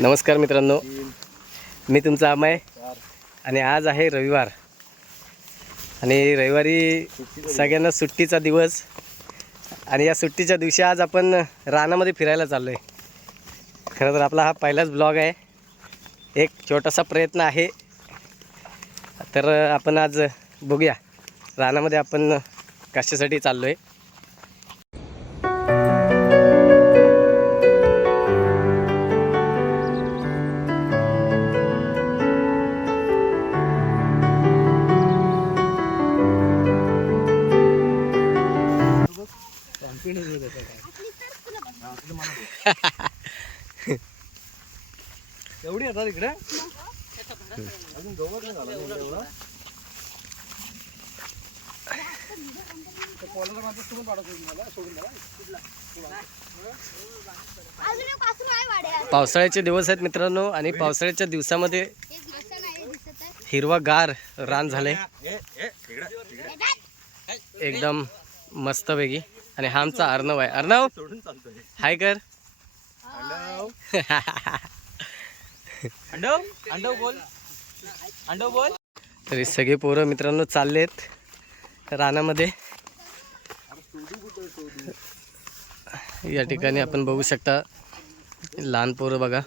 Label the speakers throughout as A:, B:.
A: नमस्कार मित्रांनो. मी तुमचा अमय आणि आज आहे रविवार. आणि रविवारी सगळ्यांना सुट्टीचा दिवस. आणि या सुट्टीच्या दिवशी आज आपण रानामध्ये फिरायला चाललो आहे खरं तर आपला हा पहिलाच ब्लॉग आहे. एक छोटासा प्रयत्न आहे. तर आपण आज बघूया रानामध्ये आपण कशासाठी चाललो आहे
B: एवढी येतात इकडे? अजून गवत नाही झालं एवढं? पोलाला पाडत मला सोडून द्या.
A: पावसाळ्याचे दिवस आहेत मित्रांनो आणि पावसाळ्याच्या दिवसामध्ये
C: आहे
A: हिरवागार रान
C: येतात.
A: एकदम मस्तपैकी आणि हा आमचा अर्णव आहे. अर्णव हाय कर.
B: अंडव अंडव बोल. अंडव बोल.
A: तरी सगळे पोरं मित्रांनो चाललेत रानामध्ये. या ठिकाणी आपण बघू शकता लहान पोरं बघा.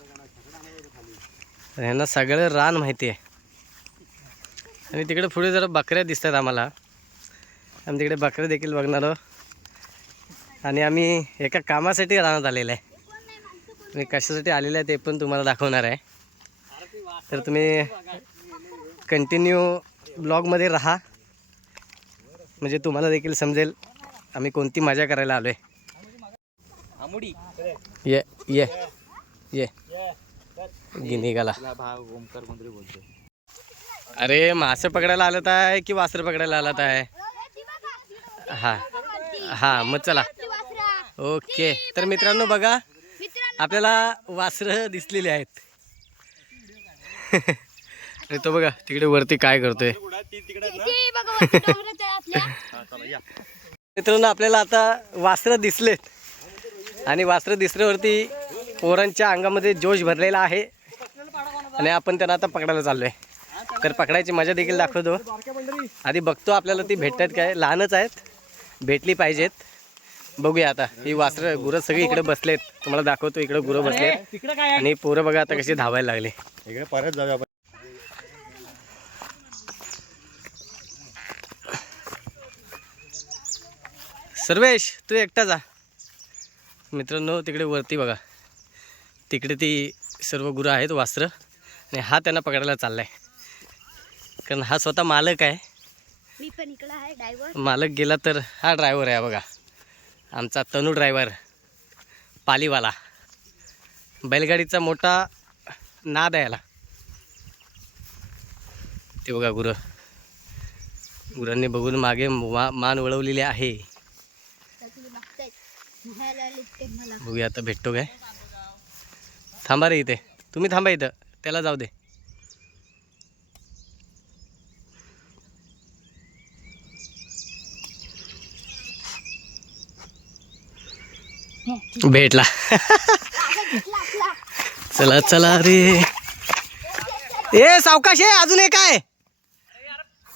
A: ह्यांना सगळं रान माहिती आहे. आणि तिकडे पुढे जरा बकऱ्या दिसतात आम्हाला. आम्ही तिकडे बकऱ्या देखील बघणार आहोत. आणि आम्ही एका कामासाठी रानात आलेलं आहे. मी कशासाठी आलेलं आहे ते पण तुम्हाला दाखवणार आहे. तर तुम्ही कंटिन्यू ब्लॉगमध्ये राहा. म्हणजे तुम्हाला देखील समजेल आम्ही कोणती मजा करायला आलो आहे
B: आमुडी.
A: ये ये ये. गिनी गाला
B: भाग ओमकार कोणतरी बोलतोय.
A: अरे मासे पकडायला आलत आहे की वासर पकडायला आलात आहे. हा हा मग चला. ओके. तर मित्रांनो बघा आपल्याला वासरं दिसलेली आहेत. अरे तो बघा तिकडे वरती काय करतोय. मित्रांनो आपल्याला आता वासरं दिसलेत. आणि वासरं दिसल्यावरती पोरांच्या अंगामध्ये जोश भरलेला आहे. आणि आपण त्यांना आता पकडायला चाललोय. तर पकडायची मजा देखील दाखवतो. आधी बघतो आपल्याला ती भेटतात काय लहानच आहेत. भेटली पाहिजेत. बघूया आता. ही वासरं गुरं सगळी इकडे बसलेत. तुम्हाला दाखवतो इकडे गुरं बसलेत.
B: तिकडे काय
A: आणि पोरं बघा आता कशी धावायला लागले.
B: इकडे परत जाऊया आपण.
A: सर्वेश तू एकटा जा. मित्रांनो तिकडे वरती बघा. तिकडे ती सर्व गुरं आहेत वासरं. आणि हा त्यांना पकडायला चाललाय. कारण हा स्वतः मालक आहे.
C: मी पण इकडे आहे ड्रायव्हर
A: मालक गेला तर हा ड्रायव्हर आहे बघा. आमचा तनू ड्रायव्हर पालीवाला. बैलगाडीचा मोठा नाद आहे याला. ते बघा गुरं. गुरांनी बघून मागे मा मान वळवलेली आहे. बघूया आता भेटतो काय. थांबा रे इथे. तुम्ही थांबा इथं. त्याला जाऊ दे. भेटला. चला चला अरे ए सावकाश आहे अजून एक आहे.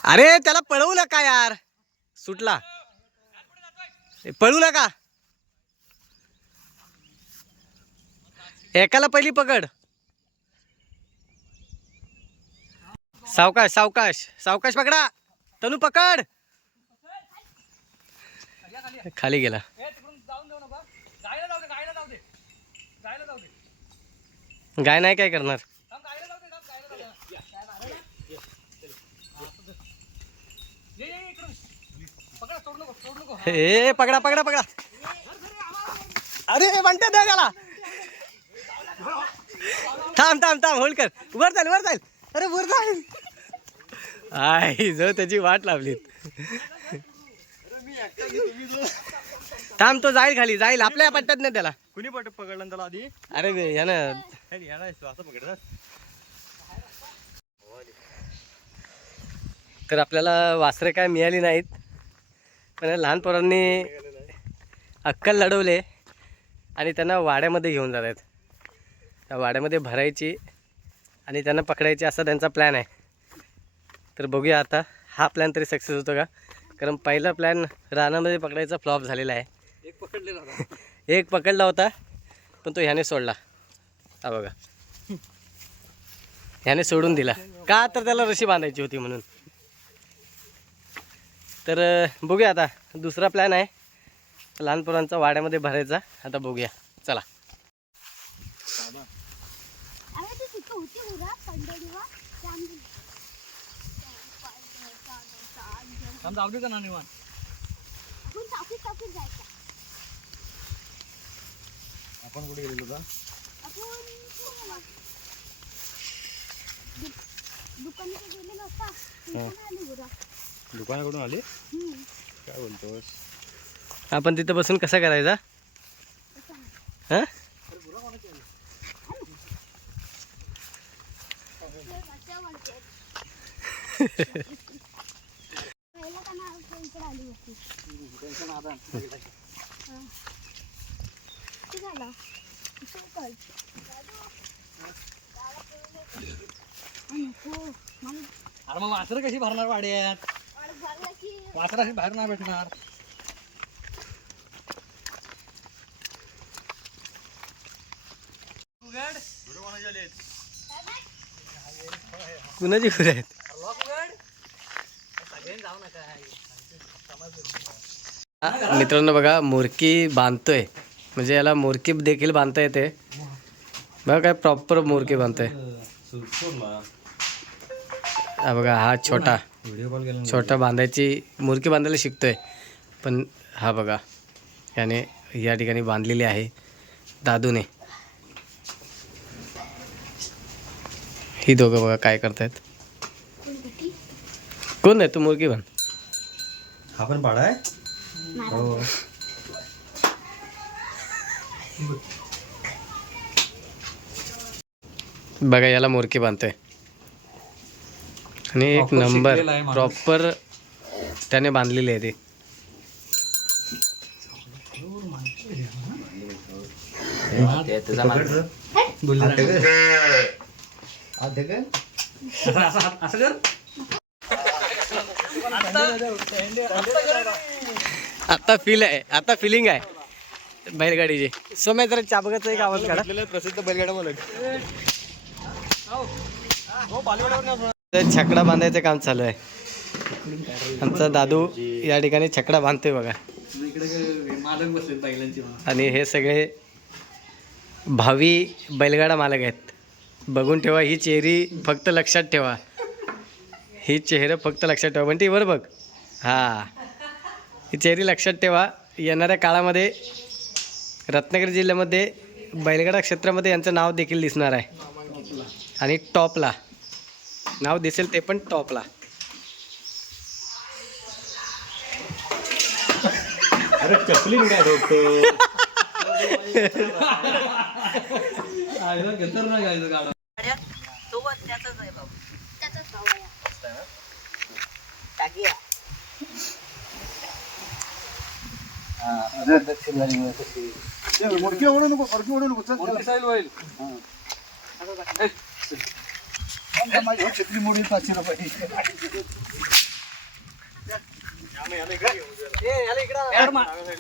A: अरे त्याला पळवू नका यार. सुटला. पळू नका. एकाला पहिली पकड. सावकाश सावकाश सावकाश पकडा. तनू पकड. खाली गेला. गाय नाही काय करणार? ए पकडा पकडा पकडा अरे बंट्या द्या त्याला थांब थांब थांब होल्ड कर. वर चाल वर चाल. अरे वर चाल. आई जो त्याची वाट लावली थांब तो जाईल खाली जाईल. आपल्या पट्ट्यात नाही त्याला.
B: कुणी पट पकडलं त्याला आधी?
A: अरे यानं
B: असं पकडतात
A: तर आपल्याला वासरे काय मिळाली नाहीत. पण लहान पोरांनी अक्कल लढवले आणि त्यांना वाड्यामध्ये घेऊन जात आहेत. त्या वाड्यामध्ये भरायची आणि त्यांना पकडायची असा त्यांचा प्लॅन आहे. तर बघूया आता हा प्लॅन तरी सक्सेस होतो का? कारण पहिला प्लॅन रानामध्ये पकडायचा फ्लॉप झालेला आहे.
B: एक पकडलेला होता.
A: एक पकडला होता पण तो ह्याने सोडला. हा बघा. ह्याने सोडून दिला. का तर त्याला रशी बांधायची होती म्हणून. तर बघूया आता. दुसरा प्लॅन आहे. लहान पोरांचा वाड्यामध्ये भरायचा. आता बघूया. चला.
B: जाऊ दे का ना निवांत
C: आपण
B: कुठे गेलेलो का दुकानाकडून आले. काय बोलतोस?
A: आपण तिथं बसून कसा करायचा. हां.
C: किती झाला?
B: अरे मग वासरं कशी भरणार वाड्यात?
C: वाढ झाला की
B: वासर अशी बाहेर नाही भेटणार.
A: कुणाची खुर आहेत? मित्रांनो बघा मोरकी बांधतोय. म्हणजे याला मोरकी देखील बांधता येते. बघा काय प्रॉपर मोरकी बांधतोय. हा बघा हा छोटा
B: व्हिडिओ कॉल केला
A: छोटा बांधायची मुरकी बांधायला शिकतोय. पण हा बघा याने या ठिकाणी बांधलेली आहे दादूने. ही दोघं बघा काय करतायत.
C: कोणती
A: कोण आहे तू मुरकी बांध?
B: हा पण पाडा आहे? हो.
A: बघा याला मोरकी बांधतोय. आणि एक नंबर. प्रॉपर त्याने बांधलेली आहे ती. आता फील आहे आता फिलिंग आहे. बैलगाडीची. सोम्या जरा चाबकाचा एक आवाज काढा.
B: प्रसिद्ध बैलगाडा मालक.
A: छकडा बांधायचं काम चालू आहे. आमचा दादू या ठिकाणी छकडा बांधतोय बघा. आणि हे सगळे भावी बैलगाडा मालक आहेत. बघून ठेवा ही चेहरी फक्त लक्षात ठेवा. ही चेहरा फक्त लक्षात ठेवा. पण ती वर बघ. हां. ही चेहरी लक्षात ठेवा. येणाऱ्या काळामध्ये रत्नागिरी जिल्ह्यामध्ये बैलगाडा क्षेत्रामध्ये यांचं नाव देखील दिसणार आहे. आणि टॉपला. नाव दिसेल ते पण टॉपला.
B: अरे चपली काय घेतर
D: मोडकी ओढू नको मोडकी ओढू नको चल
B: होईल
D: छत्री मोडी पाचशे रुपये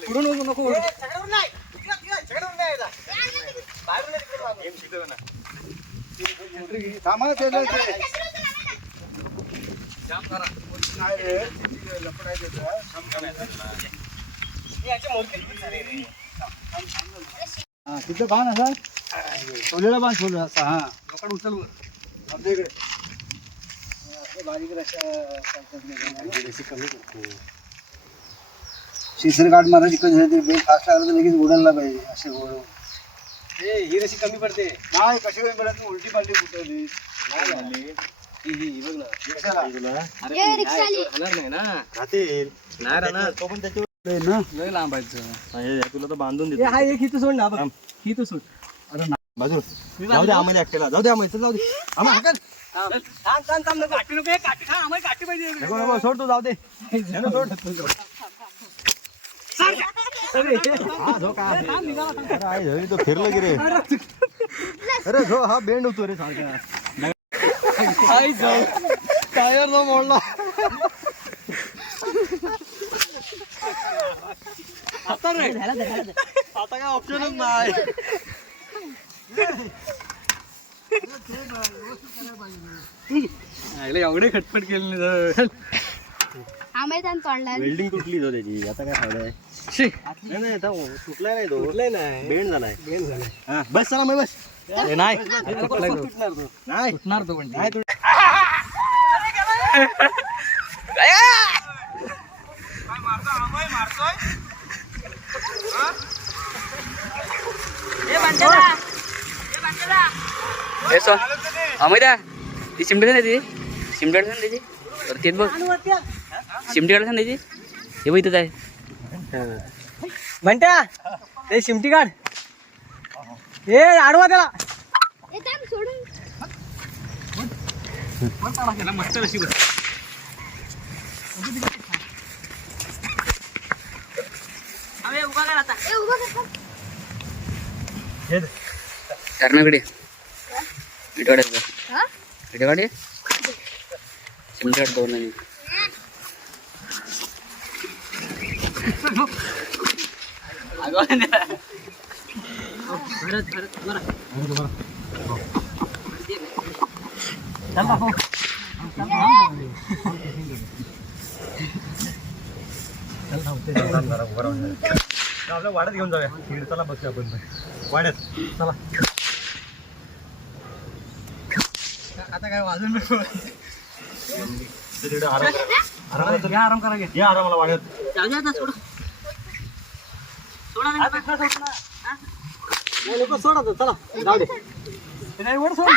B: पुढून नको नको
D: थांबा त्याला हा, तिथं बांध असा सोलेला बांध सोल असा हा.
B: पकड उचल वर.
D: आमच्या इकडे. बारीक. शिसर काढ मारा चिकन झाले बेल फास्ट लागलं तर लगेच उडायला पाहिजे असे ओढून
A: हे ही रशी कमी पडते.
D: नाही कशी काही पडत? उलटी पालटी कुठवली नाही झाली.
A: होणार नाही ना?
B: राहतील.
A: नाही राहणार.
B: तो पण त्याच्यावर
D: लय ना?
B: लय लांबायचं तुला तर बांधून
A: हे हा एक हिथं सोड ना बघ. हिथं सोड.
B: बाजू जाऊ दे आम्हाला एकट्याला. जाऊ दे आम्हाला जाऊ दे. आम्हाला हाकल.
A: थांब. थांब थांब नको. काठी नको काठी थांब आम्हाला काठी पाहिजे.
B: नको नको सोड तू जाऊ दे. नको, सोड. हा, झोका. अरे, आई, झोळी तो फिरलं की रे. अरे हो हा बेंड होतो रे सारखा. टायर न मोडला. आता रे आता काय ऑप्शनच नाही. एवढे खटपट केले नाही
C: आम्ही त्यानं तोडला.
B: वेल्डिंग तुटली तो त्याची. आता काय फायदा आहे? नाही नाही आता तुटलाय नाही तो. तुटलाय नाही. बेंड झालाय. बेंड झालाय. हा बस चला मग बस.
A: नाही.
B: नाही. तुटणार तो पण. नाही
E: अमिता ती शिमटी नाही ती. शिमटी अडचण त्याची बरं तेच बघ. शिमटी अडचण त्याची हे बघ इथंच आहे.
A: म्हणत्या ते शिमटी काढ. ए आडवा त्याला.
C: उभा कर.
E: काढायचं
C: हा?
E: इथे काढे शिमटी काढ दोन नाही
B: आपल्या वाड्यात घेऊन जाऊया तिकडे चला बघूया आपण वाड्यात चला आता काय वाजून तिकडे आराम आराम घ्या आराम करा घ्या आरामाला वाड्यात लोक सोडा. चला. जाऊ दे. नाही वर सोड